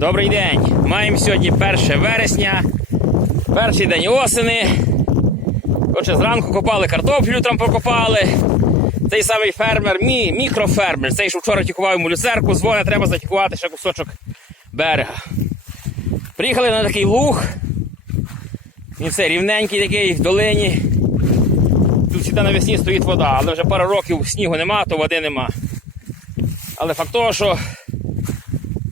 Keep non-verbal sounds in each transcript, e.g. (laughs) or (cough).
Добрий день. Маємо сьогодні 1 вересня, перший день осени. Отже, зранку копали картоплю, там покопали. Цей самий фермер, мій мікрофермер, цей, що вчора тікував йому люцерку, дзвонить, треба затікувати ще кусочок берега. Приїхали на такий луг. Він це рівненький такий в долині. Тут завжди навесні стоїть вода, але вже пару років снігу нема, то води нема. Але факт того, що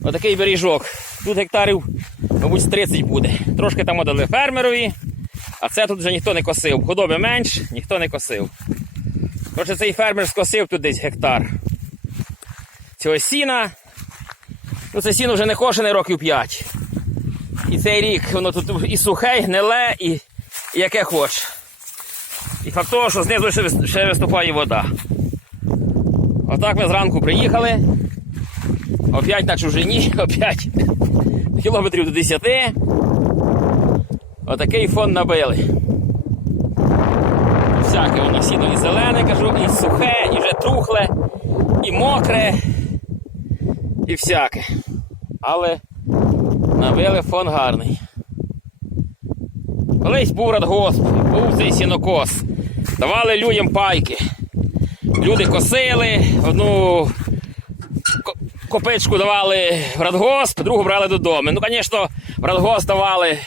отакий бережок. Тут гектарів, мабуть, 30 буде. Трошки там отдали фермерові, а це тут вже ніхто не косив. Худоби менш, ніхто не косив. Коротше, цей фермер скосив тут десь гектар. Цього сіна. Ну, це сіно вже не кошене років 5. І цей рік воно тут і сухе, і гниле, і, і яке хоче. І факт того, що знизу ще виступає вода. Отак ми зранку приїхали. Опять на чужині, (laughs) опять кілометрів до 10. Отакий фон набили. Всяке воно сіно і зелене, кажу, і сухе, і вже трухле, і мокре, і всяке. Але набили фон гарний. Колись був радгосп, був цей сінокос. Давали людям пайки. Люди косили, одну копичку давали в радгосп, другу брали додому. Ну, звісно, в радгосп давали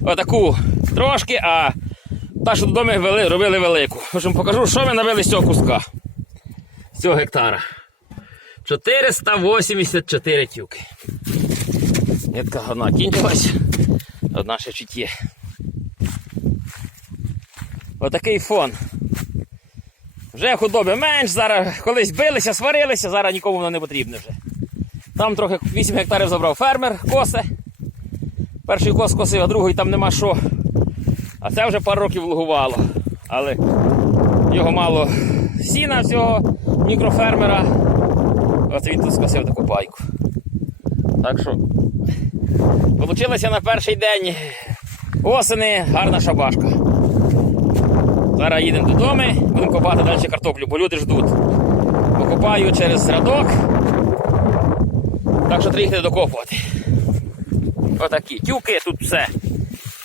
отаку трошки, а та, що додому вели, робили велику. Общем, покажу, що ми набили з цього куска. З цього гектара. 484 тюки. Така одна кінчилась, одна ще чуть є. Отакий фон. Вже худоби менш, зараз колись билися, сварилися, зараз нікому воно не потрібне вже. Там трохи 8 гектарів забрав фермер, косе. Перший кос косив, а другий там нема що. А це вже пару років лугувало. Але його мало сіна цього мікрофермера. Оце він тут скосив таку пайку. Так що Получилося на перший день осени гарна шабашка. Зараз їдемо додому, будемо копати далі картоплю, бо люди ждуть. Покопаю через рядок. Так що треба їхати докопувати. Отакі тюки, тут все.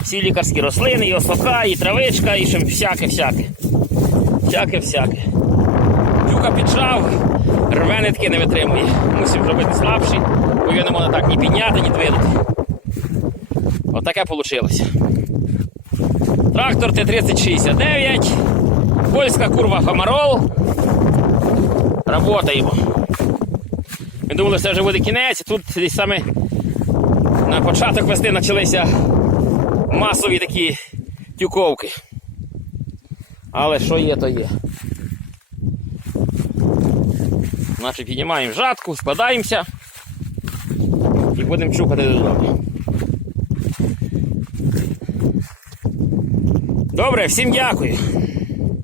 Всі лікарські рослини, і осока, і травичка, і всяке-всяке. Всяке-всяке. Тюка піджав, рве нитки не витримує. Мусив зробити слабший, бо його не можна так ні підняти, ні двинути. Отаке вийшло. Трактор Т-3069, польська курва Хамарол. Работаємо. Ми думали, що це вже буде кінець, тут десь саме на початок весни почалися масові такі тюковки. Але що є, то є. Значить, піднімаємо жатку, складаємося і будемо чухати додому. Добре, всім дякую.